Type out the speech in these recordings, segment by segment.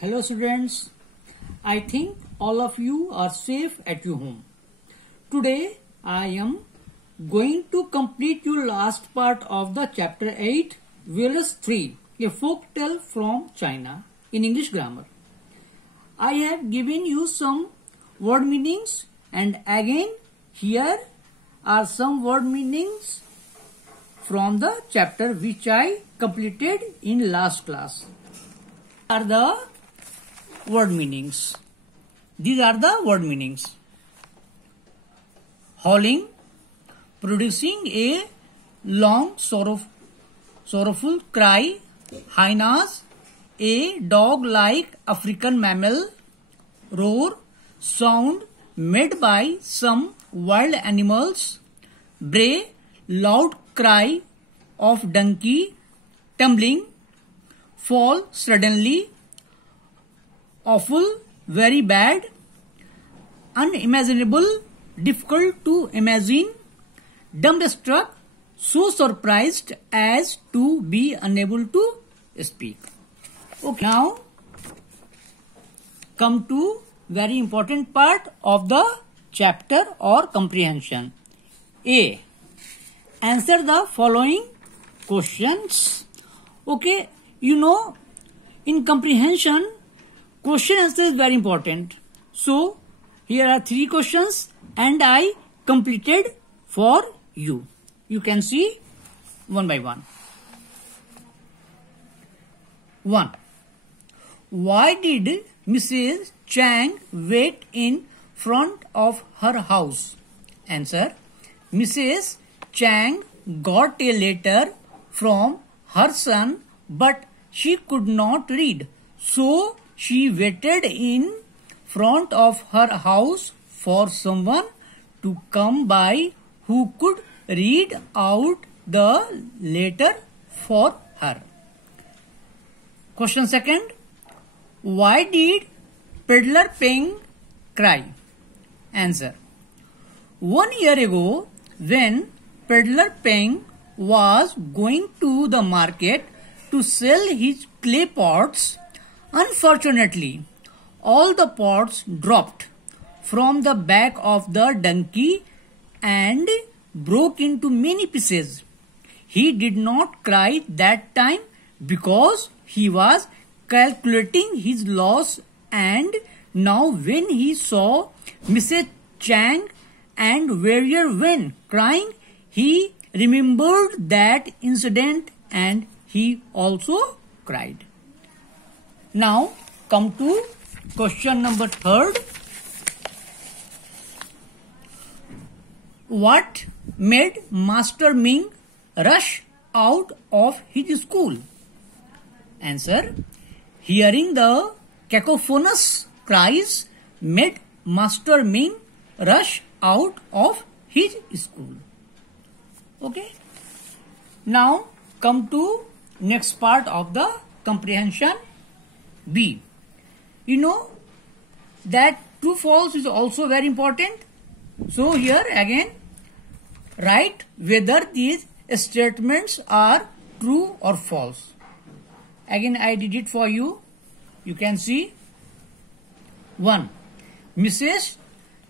Hello students, I think all of you are safe at your home. Today I am going to complete your last part of the chapter 8, Whalers 3, a folk tale from China in English grammar. I have given you some word meanings and again here are some word meanings from the chapter which I completed in last class. Are the word meanings. These are the word meanings. Howling, producing a long sorrowful cry. Hyenas, a dog-like African mammal. Roar, sound made by some wild animals. Bray, loud cry of donkey. Tumbling, fall suddenly. Awful, very bad. Unimaginable, difficult to imagine. Dumbstruck, so surprised as to be unable to speak. Okay, now come to very important part of the chapter or comprehension. A. Answer the following questions. Okay, you know, in comprehension, question answer is very important. So, here are 3 questions and I completed for you. You can see one by one. 1. Why did Mrs. Chang wait in front of her house? Answer. Mrs. Chang got a letter from her son but she could not read. So, she waited in front of her house for someone to come by who could read out the letter for her. Question 2. Why did Peddler Peng cry? Answer. 1 year ago, when Peddler Peng was going to the market to sell his clay pots, unfortunately, all the pots dropped from the back of the donkey and broke into many pieces. He did not cry that time because he was calculating his loss, and now when he saw Mrs. Chang and Warrior Wen crying, he remembered that incident and he also cried. Now come to question number 3. What made Master Ming rush out of his school? Answer. Hearing the cacophonous cries made Master Ming rush out of his school. Okay. Now come to next part of the comprehension. B. You know that true false is also very important. So here again write whether these statements are true or false. Again I did it for you. You can see. 1. Mrs.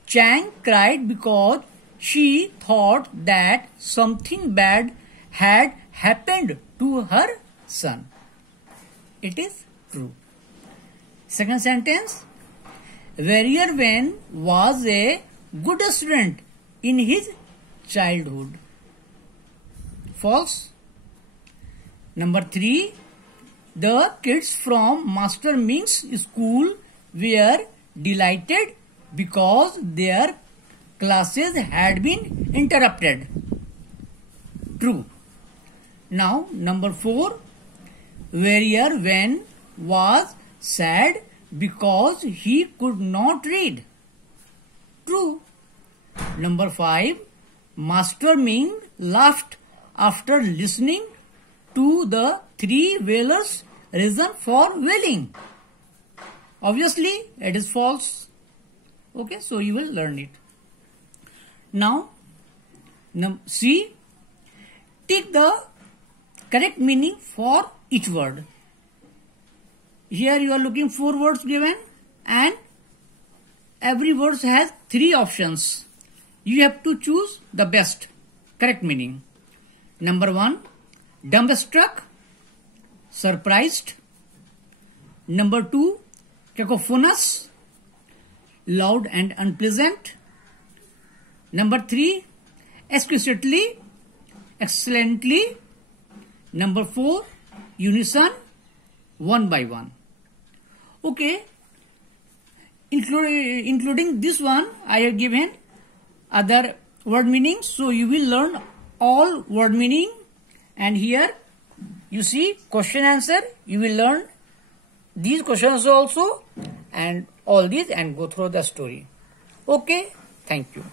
Chang cried because she thought that something bad had happened to her son. It is true. Second sentence. Warrior Wen was a good student in his childhood. False. Number 3. The kids from Master Ming's school were delighted because their classes had been interrupted. True. Now number 4. Warrior Wen was sad because he could not read. True. Number 5. Master Ming laughed after listening to the 3 whalers' reason for whaling. Obviously, it is false. Okay, so you will learn it. Now, C. Take the correct meaning for each word. Here you are looking 4 words given and every word has 3 options. You have to choose the best correct meaning. Number 1, dumbstruck, surprised. Number 2, cacophonous, loud and unpleasant. Number 3, exquisitely, excellently. Number 4, unison, one by one. Okay, including this one, I have given other word meanings. So you will learn all word meaning, and here you see question answer. You will learn these questions also and all these and go through the story. Okay, thank you.